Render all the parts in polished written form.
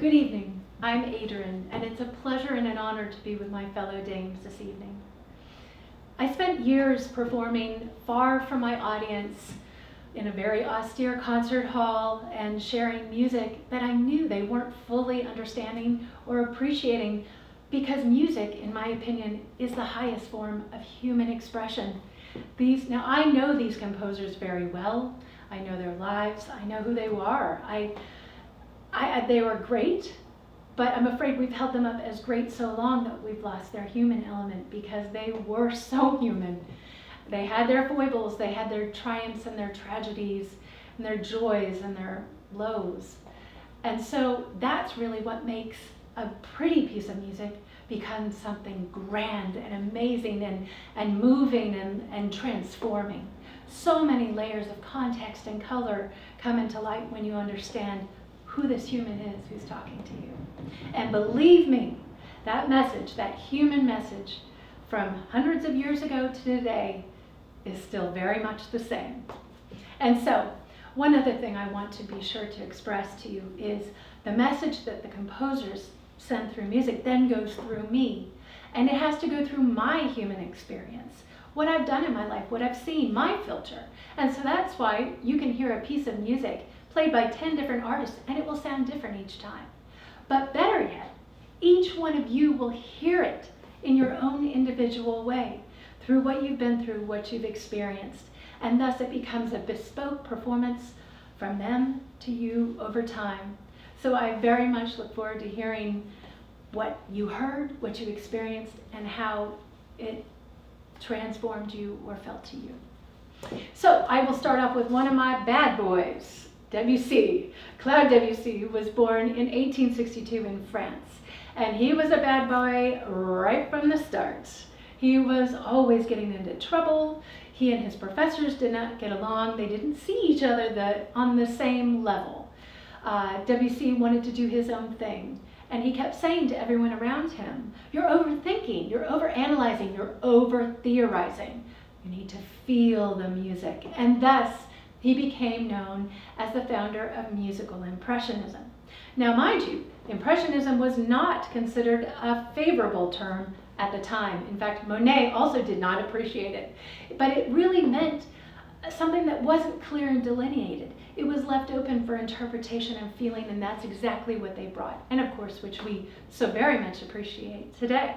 Good evening. I'm Adryn, and it's a pleasure and an honor to be with my fellow dames this evening. I spent years performing far from my audience in a very austere concert hall and sharing music that I knew they weren't fully understanding or appreciating, because music, in my opinion, is the highest form of human expression. Now I know these composers very well. I know their lives. I know who they are. They were great, but I'm afraid we've held them up as great so long that we've lost their human element, because they were so human. They had their foibles, they had their triumphs and their tragedies, and their joys and their lows. And so that's really what makes a pretty piece of music become something grand and amazing and moving and transforming. So many layers of context and color come into light when you understand who this human is who's talking to you. And believe me, that message, that human message from hundreds of years ago to today, is still very much the same. And so, one other thing I want to be sure to express to you is the message that the composers send through music then goes through me. And it has to go through my human experience, what I've done in my life, what I've seen, my filter. And so that's why you can hear a piece of music played by 10 different artists, and it will sound different each time. But better yet, each one of you will hear it in your own individual way, through what you've been through, what you've experienced. And thus it becomes a bespoke performance from them to you over time. So I very much look forward to hearing what you heard, what you experienced, and how it transformed you or felt to you. So I will start off with one of my bad boys, Debussy. Claude Debussy was born in 1862 in France, and he was a bad boy right from the start. He was always getting into trouble. He and his professors did not get along. They didn't see each other on the same level. Debussy wanted to do his own thing, and he kept saying to everyone around him, "You're overthinking, you're overanalyzing, you're over-theorizing. You need to feel the music." And thus, he became known as the founder of musical impressionism. Now, mind you, impressionism was not considered a favorable term at the time. In fact, Monet also did not appreciate it. But it really meant something that wasn't clear and delineated. It was left open for interpretation and feeling, and that's exactly what they brought. And of course, which we so very much appreciate today.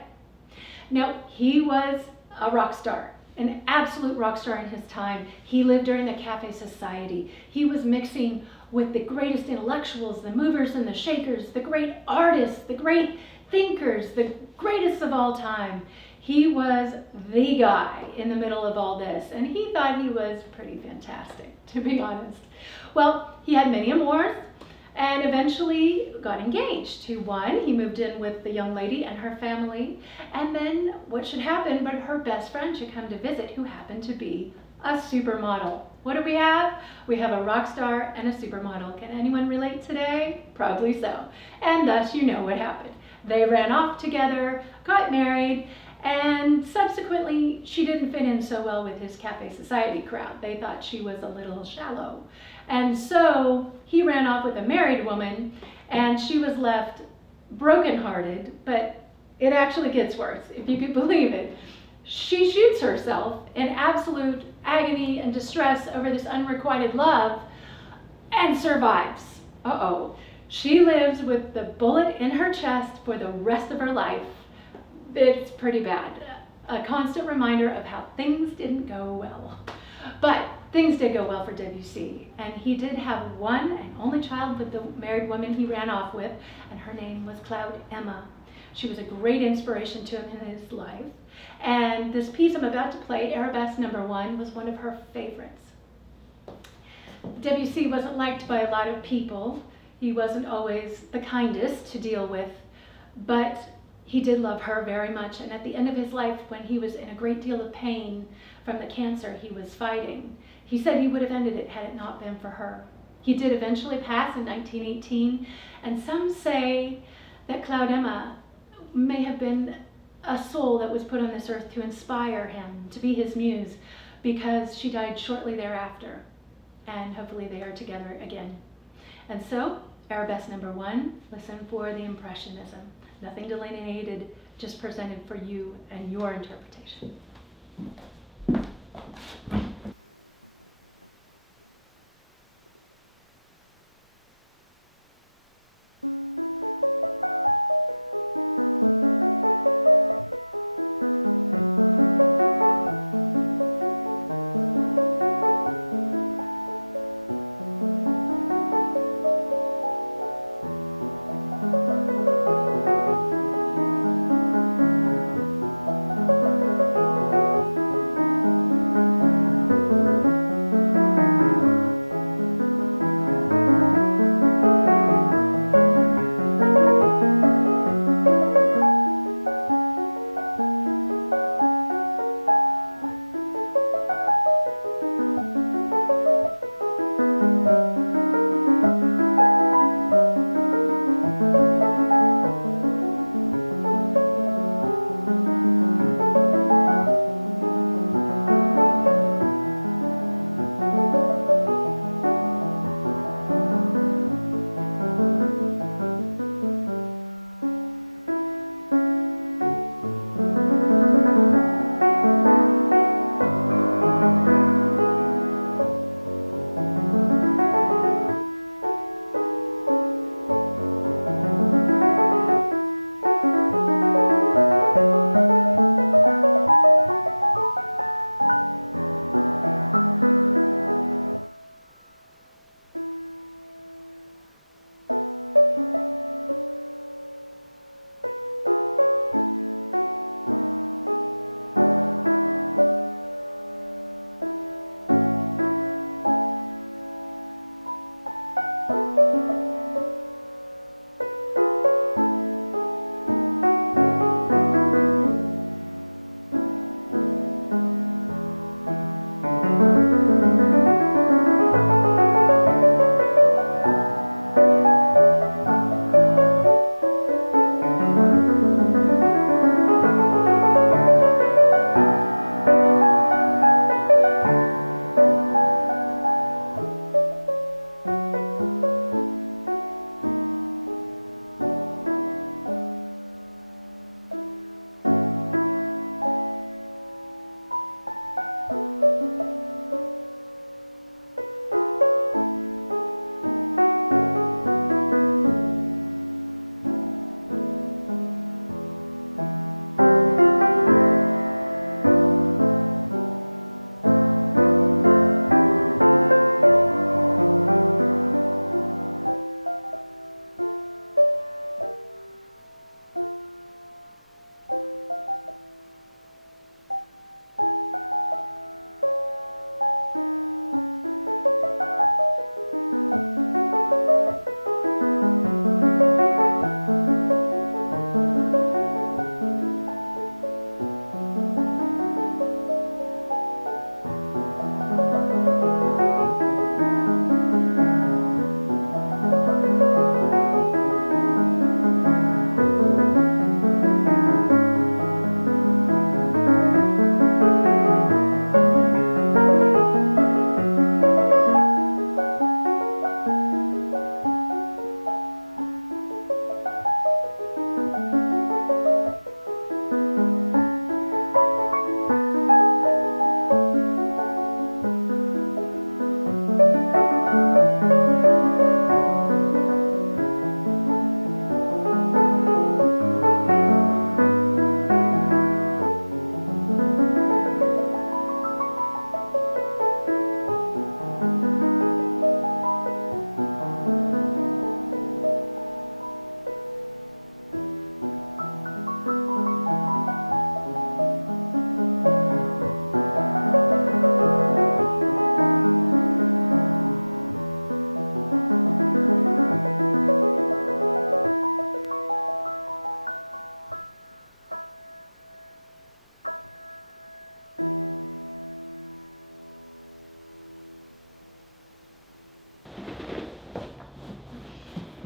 Now, he was a rock star. An absolute rock star in his time. He lived during the Cafe Society. He was mixing with the greatest intellectuals, the movers and the shakers, the great artists, the great thinkers, the greatest of all time. He was the guy in the middle of all this, and he thought he was pretty fantastic, to be honest. Well, he had many amours, and eventually got engaged to one. He moved in with the young lady and her family, and then what should happen but her best friend should come to visit, who happened to be a supermodel. What do we have? We have a rock star and a supermodel. Can anyone relate today? Probably so. And thus you know what happened. They ran off together, got married, and subsequently she didn't fit in so well with his Cafe Society crowd. They thought she was a little shallow. And so he ran off with a married woman, and she was left brokenhearted, but it actually gets worse, if you could believe it. She shoots herself in absolute agony and distress over this unrequited love and survives. Uh-oh. She lives with the bullet in her chest for the rest of her life. It's pretty bad. A constant reminder of how things didn't go well. But things did go well for Debussy, and he did have one and only child with the married woman he ran off with, and her name was Claude Emma. She was a great inspiration to him in his life, and this piece I'm about to play, Arabesque Number One, was one of her favorites. Debussy wasn't liked by a lot of people. He wasn't always the kindest to deal with, but he did love her very much, and at the end of his life, when he was in a great deal of pain from the cancer he was fighting, he said he would have ended it had it not been for her. He did eventually pass in 1918, and some say that Claude Emma may have been a soul that was put on this earth to inspire him, to be his muse, because she died shortly thereafter, and hopefully they are together again. And so, Arabesque Number One, listen for the impressionism. Nothing delineated, just presented for you and your interpretation.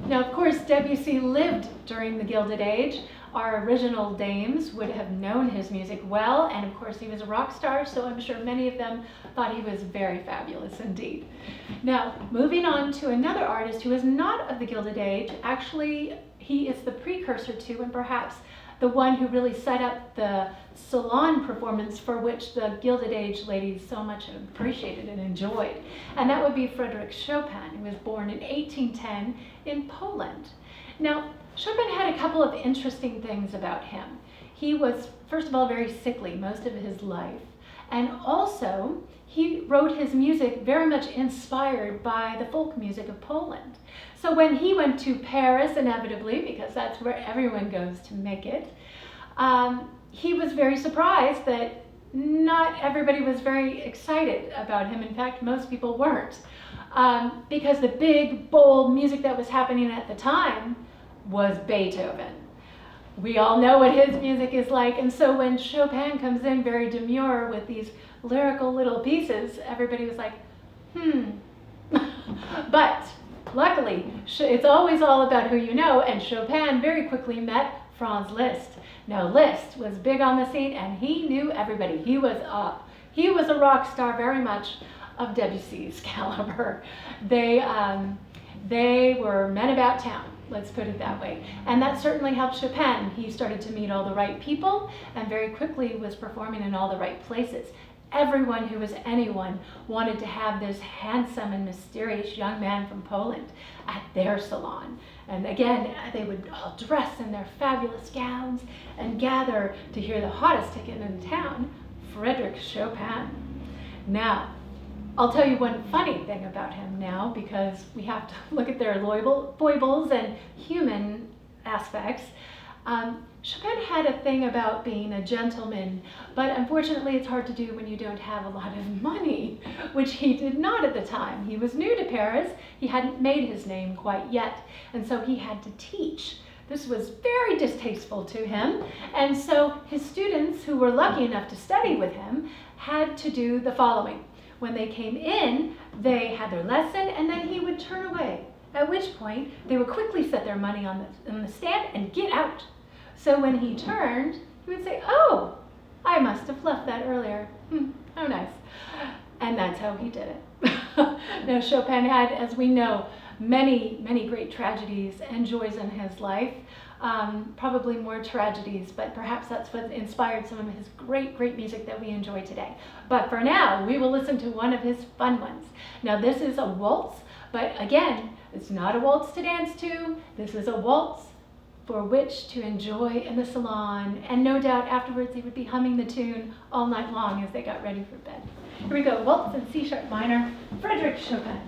Now, of course, Debussy lived during the Gilded Age, our original dames would have known his music well, and of course he was a rock star, so I'm sure many of them thought he was very fabulous indeed. Now, moving on to another artist who is not of the Gilded Age. Actually, he is the precursor to, and perhaps the one who really set up the salon performance for which the Gilded Age ladies so much appreciated and enjoyed. And that would be Frederick Chopin, who was born in 1810 in Poland. Now, Chopin had a couple of interesting things about him. He was, first of all, very sickly most of his life. And also, he wrote his music very much inspired by the folk music of Poland. So when he went to Paris, inevitably, because that's where everyone goes to make it, he was very surprised that not everybody was very excited about him. In fact, most people weren't. Because the big, bold music that was happening at the time was Beethoven. We all know what his music is like, and so when Chopin comes in very demure with these lyrical little pieces, everybody was like, But luckily, it's always all about who you know, and Chopin very quickly met Franz Liszt. Now, Liszt was big on the scene, and he knew everybody. He was a rock star, very much of Debussy's caliber. They were men about town. Let's put it that way. And that certainly helped Chopin. He started to meet all the right people and very quickly was performing in all the right places. Everyone who was anyone wanted to have this handsome and mysterious young man from Poland at their salon. And again, they would all dress in their fabulous gowns and gather to hear the hottest ticket in town, Frederick Chopin. Now, I'll tell you one funny thing about him now, because we have to look at their foibles and human aspects. Chopin had a thing about being a gentleman, but unfortunately it's hard to do when you don't have a lot of money, which he did not at the time. He was new to Paris, he hadn't made his name quite yet, and so he had to teach. This was very distasteful to him, and so his students, who were lucky enough to study with him, had to do the following. When they came in, they had their lesson, and then he would turn away, at which point they would quickly set their money on the stand and get out. So when he turned, he would say, "Oh, I must have left that earlier. How nice." And that's how he did it. Now, Chopin had, as we know, many, many great tragedies and joys in his life. Probably more tragedies, but perhaps that's what inspired some of his great, great music that we enjoy today. But for now, we will listen to one of his fun ones. Now, this is a waltz, but again, it's not a waltz to dance to. This is a waltz for which to enjoy in the salon, and no doubt afterwards they would be humming the tune all night long as they got ready for bed. Here we go, waltz in C sharp minor, Frederick Chopin.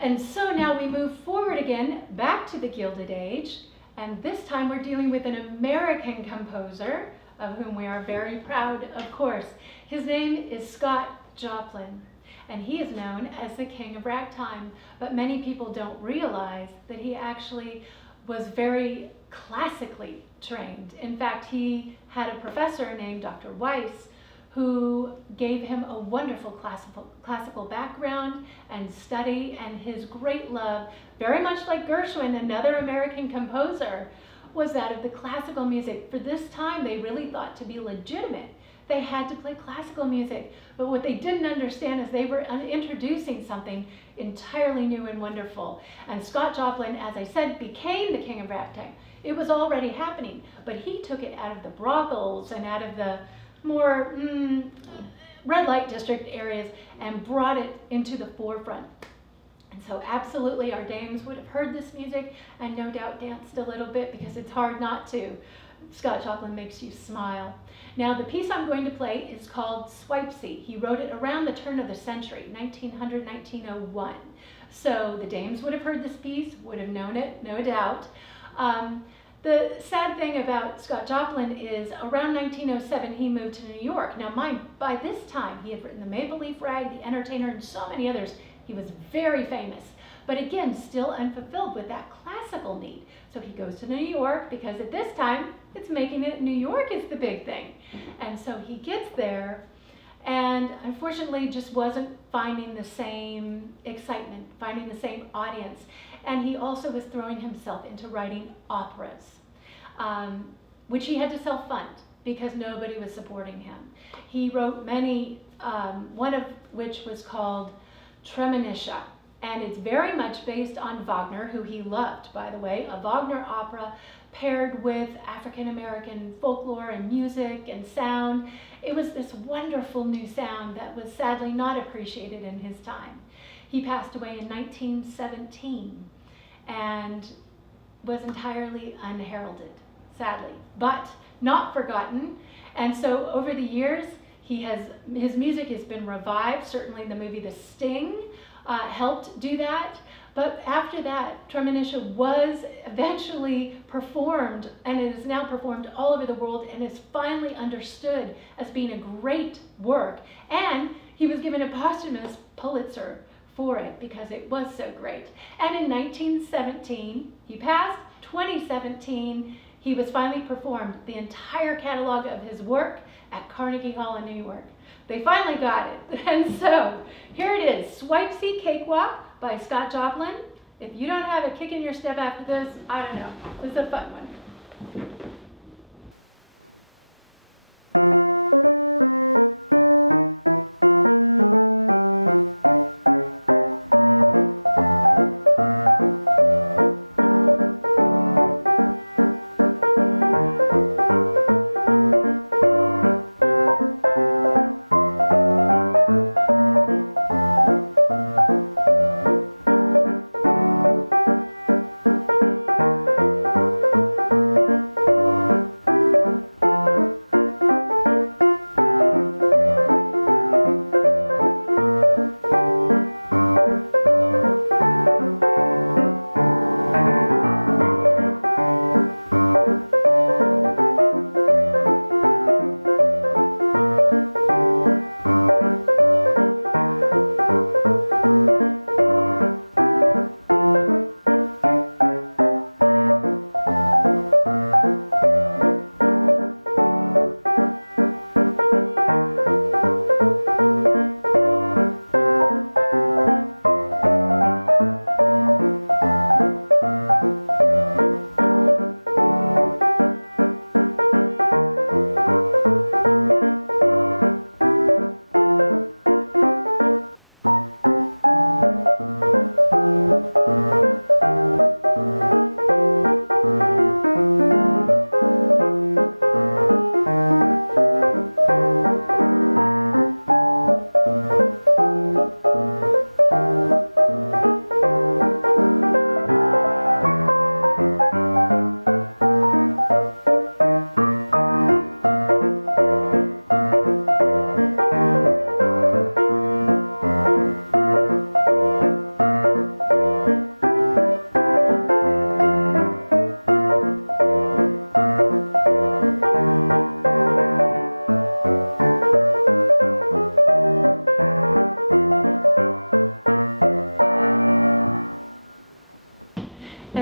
And so now we move forward again, back to the Gilded Age, and this time we're dealing with an American composer, of whom we are very proud, of course. His name is Scott Joplin, and he is known as the King of Ragtime, but many people don't realize that he actually was very classically trained. In fact, he had a professor named Dr. Weiss who gave him a wonderful classical background and study, and his great love, very much like Gershwin, another American composer, was that of the classical music. For this time, they really thought to be legitimate, they had to play classical music. But what they didn't understand is they were introducing something entirely new and wonderful. And Scott Joplin, as I said, became the King of Ragtime. It was already happening, but he took it out of the brothels and out of the more red light district areas and brought it into the forefront. And so absolutely our dames would have heard this music and no doubt danced a little bit, because it's hard not to. Scott Joplin makes you smile. Now the piece I'm going to play is called Swipesy. He wrote it around the turn of the century, 1900, 1901. So the dames would have heard this piece, would have known it, no doubt. The sad thing about Scott Joplin is around 1907 he moved to New York. Now mind, by this time he had written the Maple Leaf Rag, The Entertainer, and so many others. He was very famous, but again, still unfulfilled with that classical need. So he goes to New York, because at this time, it's making it, New York is the big thing. And so he gets there and unfortunately just wasn't finding the same excitement, finding the same audience. And he also was throwing himself into writing operas, which he had to self-fund because nobody was supporting him. He wrote many, one of which was called Trementia, and it's very much based on Wagner, who he loved, by the way, a Wagner opera paired with African-American folklore and music and sound. It was this wonderful new sound that was sadly not appreciated in his time. He passed away in 1917 and was entirely unheralded, sadly, but not forgotten. And so over the years, his music has been revived. Certainly the movie The Sting helped do that. But after that, Trementia was eventually performed, and it is now performed all over the world and is finally understood as being a great work. And he was given a posthumous Pulitzer for it because it was so great. And in 1917, he passed. 2017, he was finally performed, the entire catalog of his work, at Carnegie Hall in New York. They finally got it. And so here it is, Swipesy Cakewalk by Scott Joplin. If you don't have a kick in your step after this, I don't know. This is a fun one.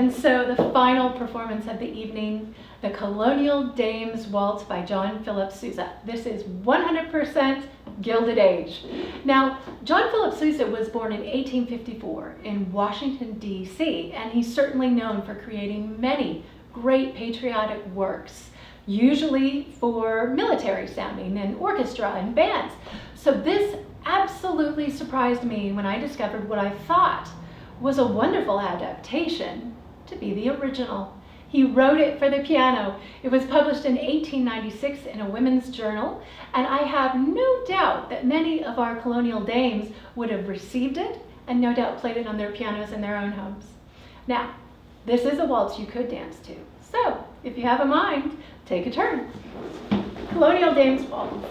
And so the final performance of the evening, the Colonial Dames Waltz by John Philip Souza. This is 100% Gilded Age. Now, John Philip Souza was born in 1854 in Washington, D.C., and he's certainly known for creating many great patriotic works, usually for military sounding and orchestra and bands. So this absolutely surprised me when I discovered what I thought was a wonderful adaptation to be the original. He wrote it for the piano. It was published in 1896 in a women's journal, and I have no doubt that many of our colonial dames would have received it and no doubt played it on their pianos in their own homes. Now, this is a waltz you could dance to. So, if you have a mind, take a turn. Colonial Dames Waltz.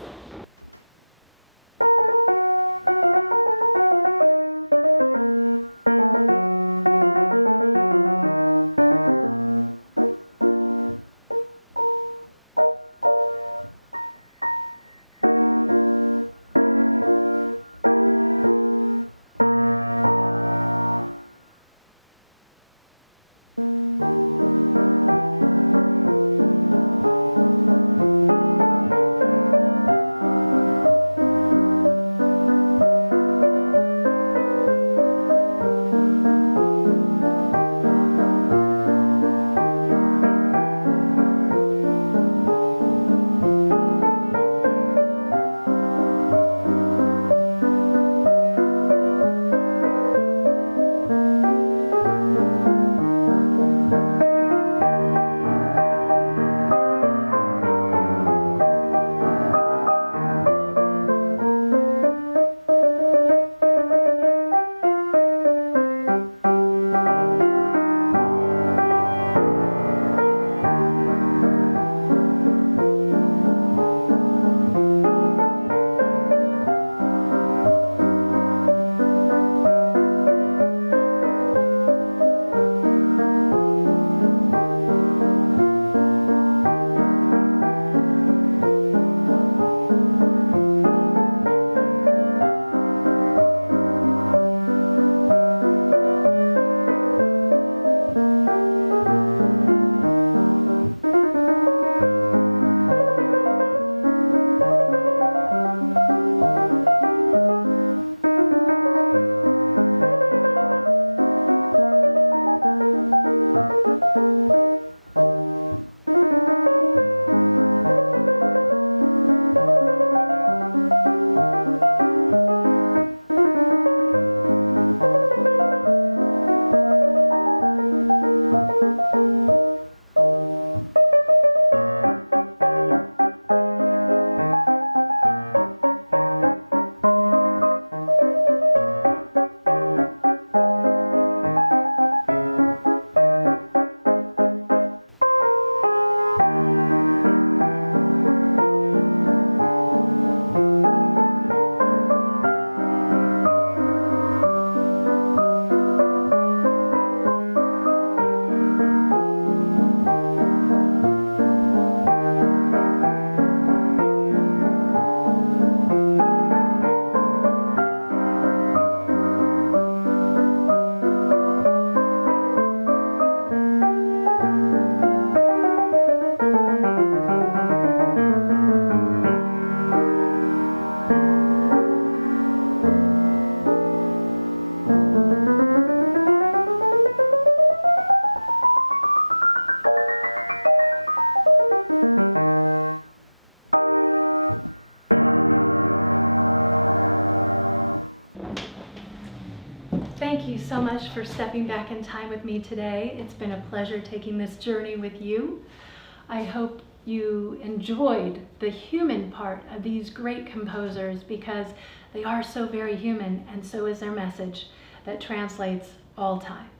Thank you so much for stepping back in time with me today. It's been a pleasure taking this journey with you. I hope you enjoyed the human part of these great composers because they are so very human, and so is their message that translates all time.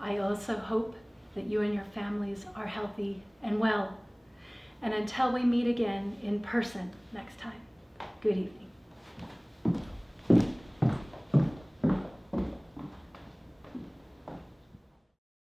I also hope that you and your families are healthy and well. And until we meet again in person next time, good evening.